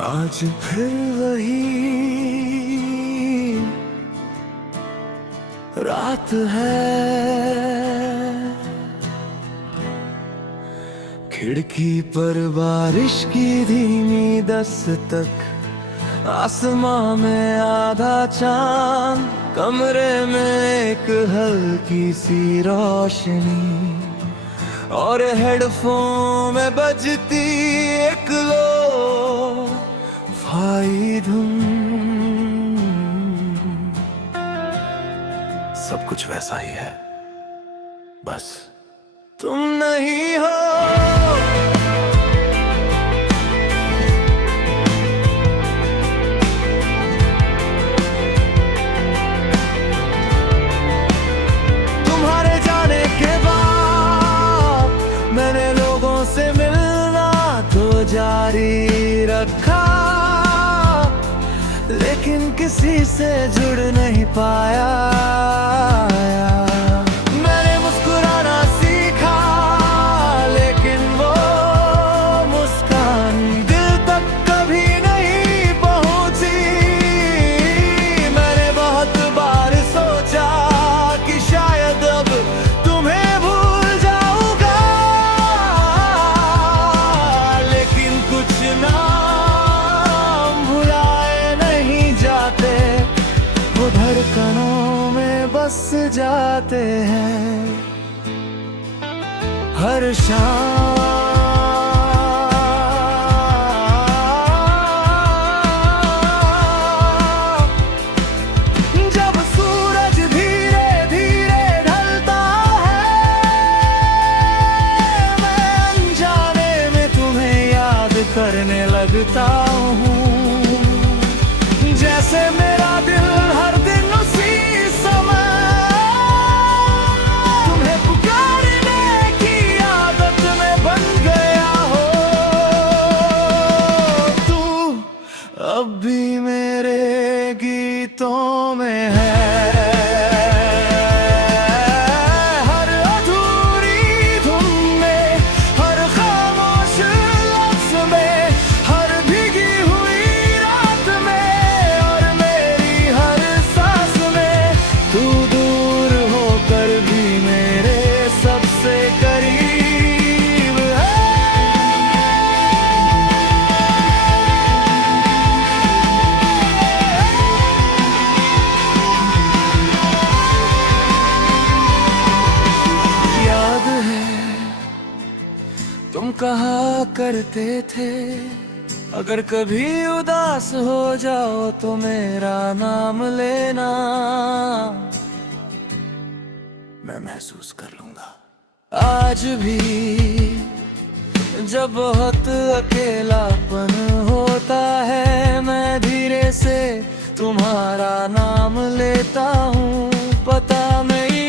आज फिर वही रात है, खिड़की पर बारिश की धीमी दस्तक, आसमां में आधा चांद, कमरे में एक हल्की सी रोशनी, और हेडफोन में बजती एक लो फाई धुन। सब कुछ वैसा ही है, बस तुम नहीं हो। तुम्हारे जाने के बाद मैंने लोगों से मिलना तो जारी रखा, लेकिन किसी से जुड़ नहीं पाया। मैंने मुस्कुराना सीखा, लेकिन वो मुस्कान दिल तक कभी नहीं पहुंची। मैंने बहुत बार सोचा कि शायद अब तुम्हें भूल जाऊंगा, लेकिन कुछ नाम भुलाए नहीं जाते, वो धड़कनों में बस जाते हैं। हर शाम जब सूरज धीरे धीरे ढलता है, मैं अनजाने में तुम्हें याद करने लगता हूँ। जैसे मेरा दिल हर दिन उसी समय तुम्हें पुकारने की आदत में बन गया हो। तू अब भी मेरे गीतों में है, हर अधूरी धुन में, हर खामोश लफ्ज़ में, हर भीगी हुई रात में, और मेरी हर सांस में। तू दूर होकर भी मेरे सबसे करीब है। याद है तुम कहा करते थे, अगर कभी उदास हो जाओ तो मेरा नाम लेना, मैं महसूस कर लूंगा। आज भी जब बहुत अकेलापन होता है, मैं धीरे से तुम्हारा नाम लेता हूँ। पता नहीं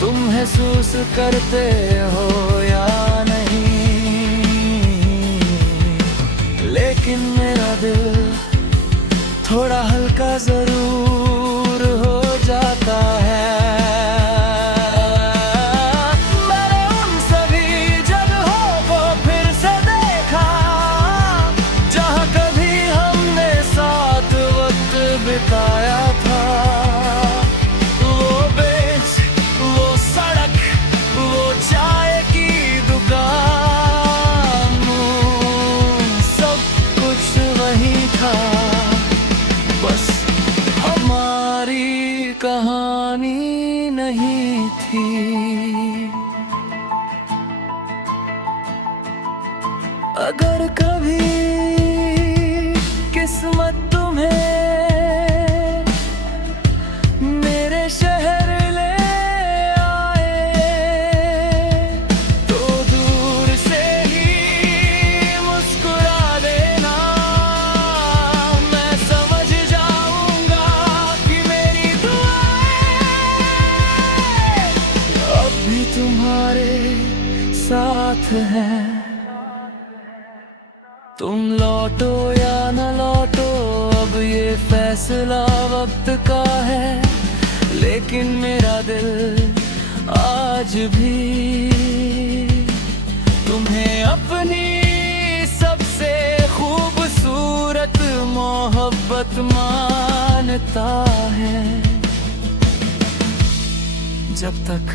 तुम महसूस करते हो या नहीं, लेकिन मेरा दिल थोड़ा हल्का जरूर हो जाता है। मैंने उन सभी जगहों को फिर से देखा, जहाँ कभी हमने साथ वक्त बिताया था। वो बेंच, वो सड़क, वो चाय की दुकान, सब कुछ वही था, बस हमारी कहानी नहीं थी। अगर कभी किस्मत तुम्हें मेरे शहर ले आए, तो दूर से ही मुस्कुरा देना। मैं समझ जाऊंगा कि मेरी दुआएं अब भी तुम्हारे साथ हैं। तुम लौटो या न लौटो, अब ये फैसला वक्त का है, लेकिन मेरा दिल आज भी तुम्हें अपनी सबसे मोहब्बत मानता है। जब तक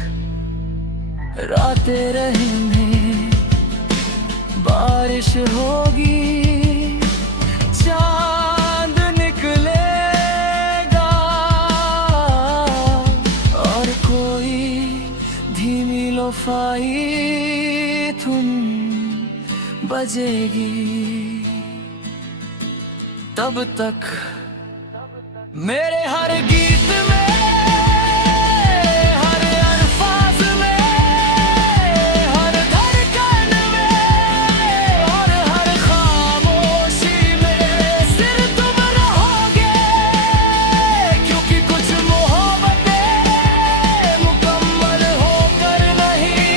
रातें रहेंगे, बारिश होगी, चांद निकलेगा और कोई धीमी लोफाई धुन बजेगी। तब तक मेरे हर गीत में, हर अल्फाज में, हर धड़कन में और हर खामोशी में सिर्फ तुम रहोगे। क्योंकि कुछ मोहब्बतें मुकम्मल होकर नहीं,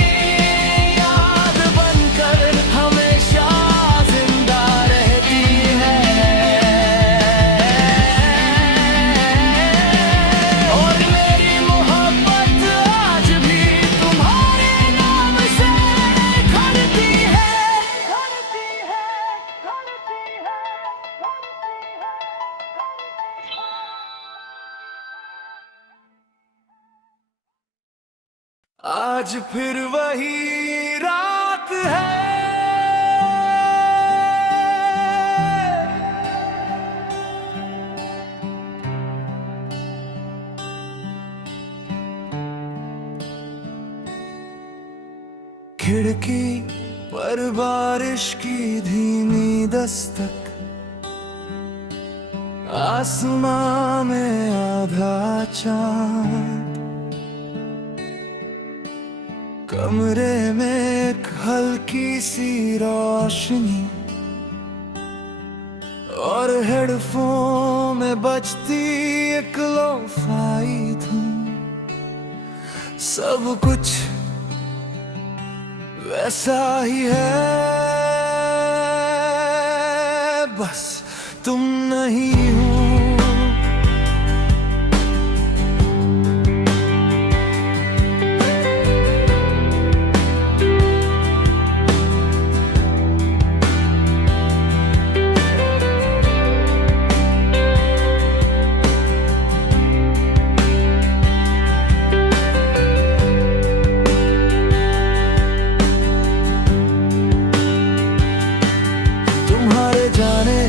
याद बनकर हमेशा जिंदा रहती है। और मेरी मोहब्बत आज भी तुम्हारे नाम से खड़ती है, खड़ती है, खड़ती है, आज फिर वही रात है। खिड़की पर बारिश की धीमी दस्तक, आसमां में आधा चांद, कमरे में एक हल्की सी रोशनी और हेडफोन में बजती एक लोफाई धुन। सब कुछ वैसा ही है, बस तुम नहीं हो।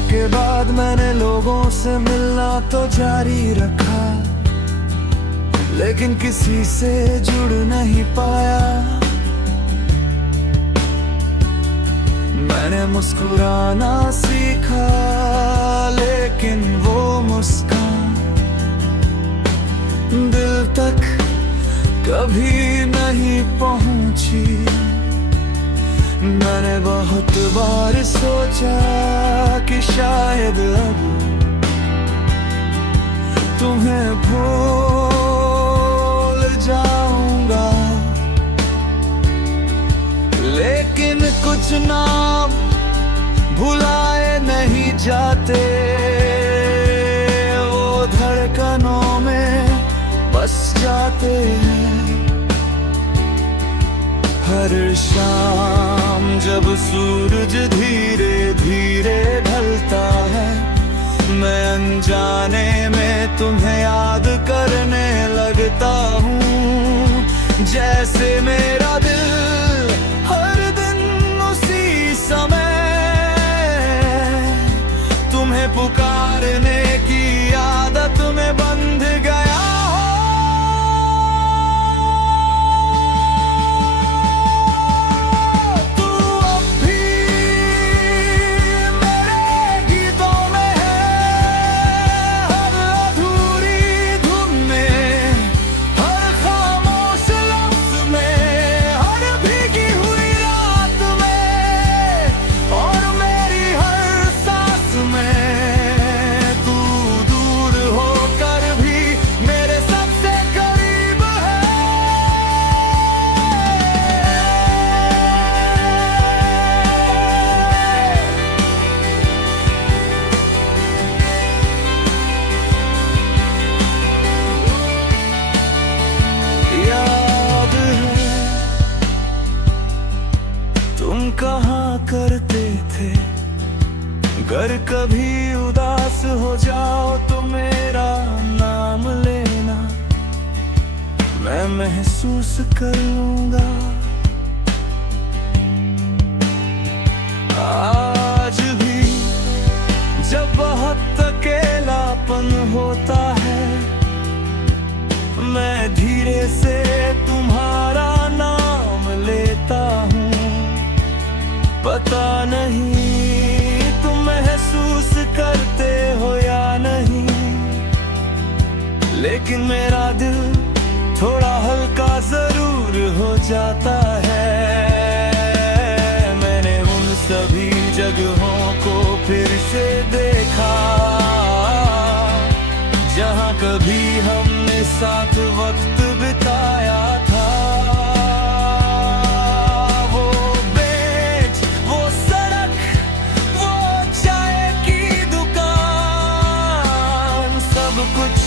के बाद मैंने लोगों से मिलना तो जारी रखा, लेकिन किसी से जुड़ नहीं पाया। मैंने मुस्कुराना सीखा, लेकिन वो मुस्कान दिल तक कभी नहीं पहुंची। मैंने बहुत बार सोचा कि शायद अब तुम्हें भूल जाऊंगा, लेकिन कुछ नाम भुलाए नहीं जाते, वो धड़कनों में बस जाते हैं। हर शाम जब सूरज धीरे धीरे ढलता है, मैं अनजाने में तुम्हें याद करने लगता हूँ। जैसे मेरा दिल हर दिन उसी समय तुम्हें पुकारने की आदत में बंध गया। अगर कभी उदास हो जाओ तो मेरा नाम लेना, मैं महसूस कर लूंगा। आज भी जब बहुत अकेलापन होता है, मैं धीरे से तुम्हारा नाम लेता हूँ। पता नहीं तुम महसूस करते हो या नहीं, लेकिन मेरा दिल थोड़ा हल्का जरूर हो जाता है। मैंने उन सभी जगहों को फिर से देखा जहाँ कभी हमने साथ वक्त बिताया था। वो बेंच, वो सड़क, वो चाय की दुकान, सब कुछ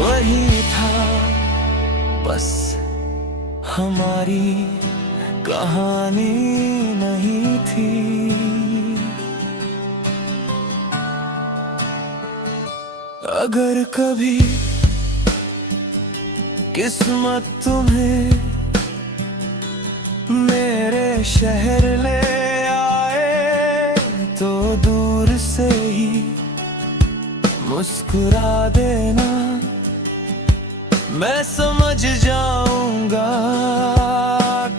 वही था, बस हमारी कहानी नहीं थी। अगर कभी किस्मत तुम्हें मेरे शहर ले आए तो दूर से ही मुस्कुरा देना, मैं समझ जाऊंगा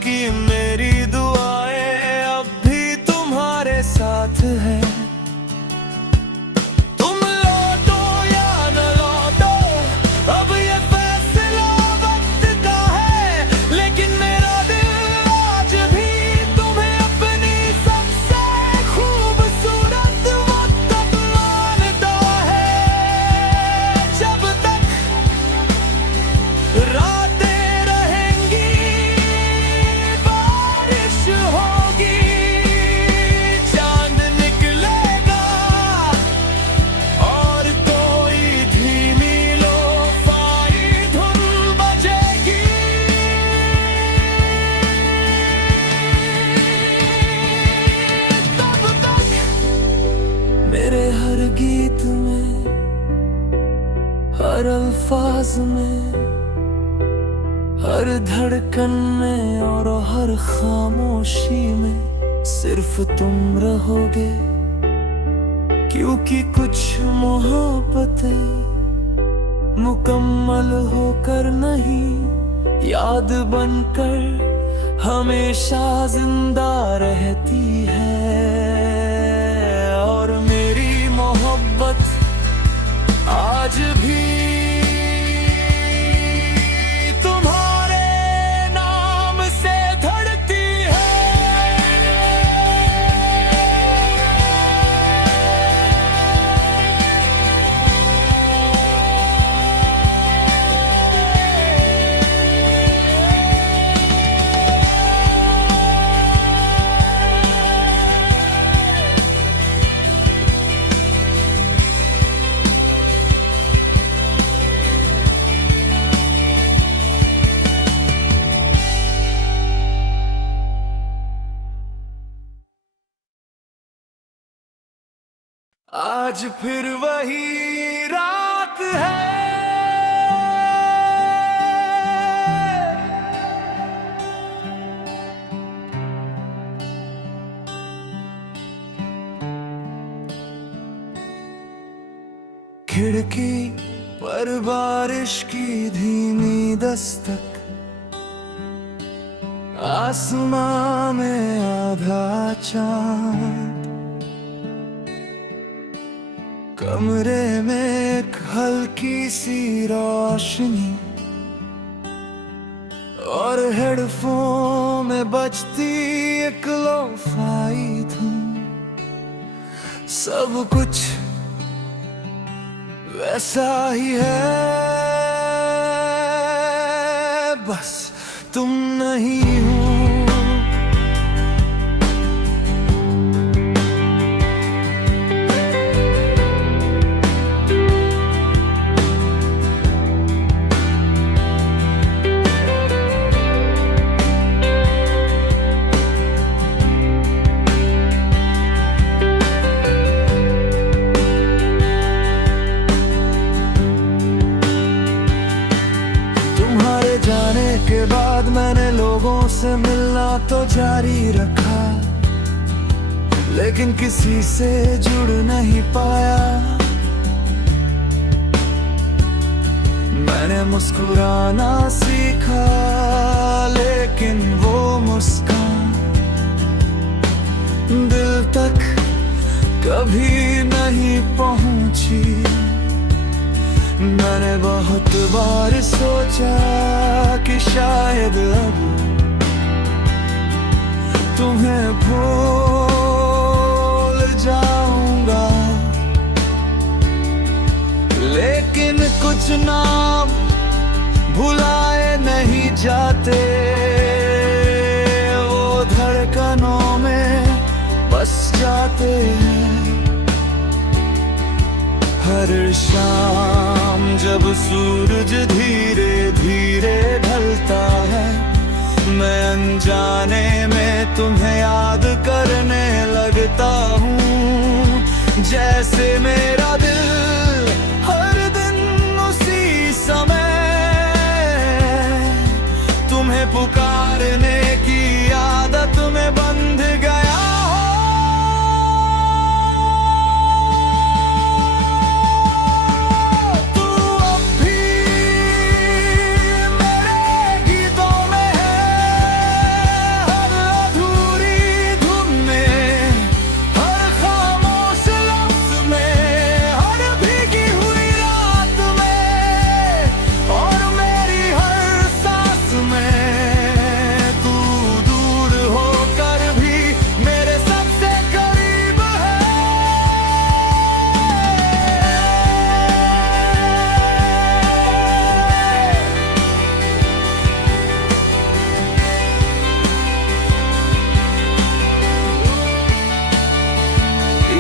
कि मेरी दुआएं अब भी तुम्हारे साथ हैं। रातें रहेंगी, बारिश होगी, चांद निकलेगा और कोई धीमी लो-फाई धुन बजेगी। तब तक मेरे हर गीत में, हर अल्फाज में, हर धड़कन में और हर खामोशी में सिर्फ तुम रहोगे। क्योंकि कुछ मोहब्बतें मुकम्मल होकर नहीं, याद बनकर हमेशा जिंदा रहती है। और मेरी मोहब्बत आज भी आज फिर वही रात है, खिड़की पर बारिश की धीमी दस्तक, आसमां में आधा चांद, कमरे में एक हल्की सी रोशनी और हेडफोन में बजती एक लो-फाई धुन। सब कुछ वैसा ही है, बस तुम नहीं हो। तो जारी रखा, लेकिन किसी से जुड़ नहीं पाया। मैंने मुस्कुराना सीखा, लेकिन वो मुस्कान दिल तक कभी नहीं पहुंची। मैंने बहुत बार सोचा कि शायद अब तुम्हें भूल जाऊंगा, लेकिन कुछ नाम भुलाए नहीं जाते, वो धड़कनों में बस जाते हैं। हर शाम जब सूरज धीरे धीरे ढलता है, मैं अनजाने में तुम्हें याद करने लगता हूँ। जैसे मेरा दिल हर दिन उसी समय तुम्हें पुकारने की आदत में बंध गया हो। तू अब भी मेरे गीतों में है, हर अधूरी धुन में, हर खामोश लफ्ज में, हर भीगी हुई रात में, और मेरी हर सांस में। तू दूर होकर भी मेरे सबसे करीब है।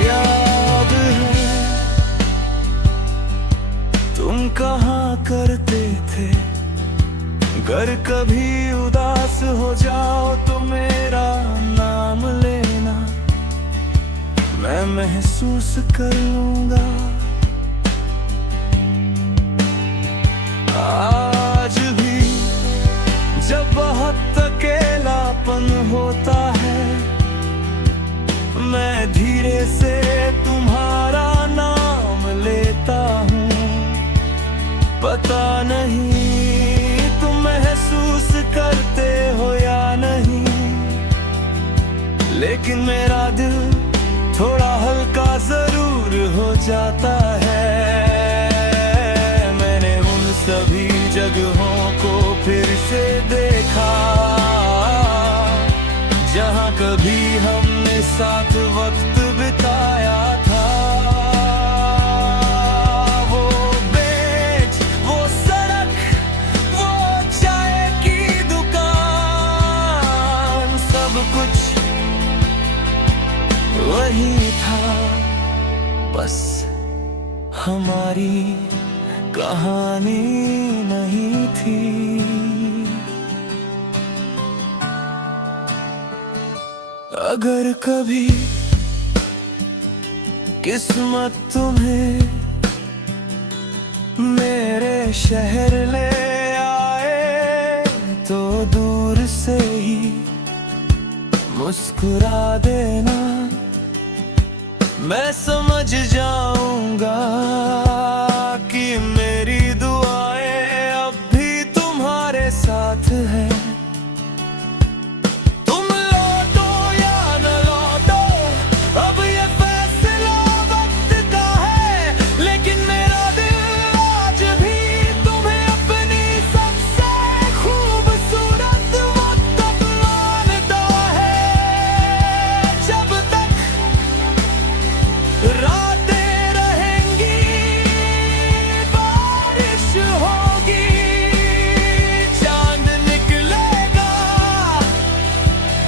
याद है तुम कहाँ करते थे, अगर कभी उदास हो जाओ तो मेरा नाम लेना, मैं महसूस कर लूंगा। आज भी जब बहुत अकेलापन होता है, मैं धीरे से तुम्हारा नाम लेता हूँ। पता नहीं तुम महसूस करते हो या नहीं, लेकिन मेरा दिल थोड़ा हल्का जरूर हो जाता है। मैंने उन सभी जगहों को फिर से देखा, जहाँ कभी हमने साथ वक्त बिताया था। वो बेंच, वो सड़क, वो चाय की दुकान, सब कुछ वही था, बस हमारी कहानी नहीं थी। अगर कभी किस्मत तुम्हें मेरे शहर ले आए, तो दूर से ही मुस्कुरा देना, मैं समझ जाऊंगा कि मेरी दुआएं अब भी तुम्हारे साथ हैं। तुम लौटो या न लौटो, अब ये फैसला वक्त का है, लेकिन मेरा दिल आज भी तुम्हें अपनी सबसे खूबसूरत वक्त मानता है। जब तक रातें रहेंगी, बारिश होगी, चांद निकलेगा,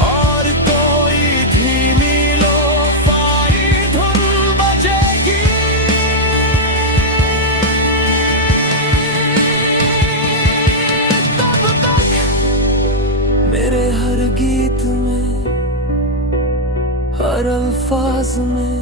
और कोई धीमी लो-फाई धुन बजेगी। तब तक मेरे हर गीत में, हर अल्फाज में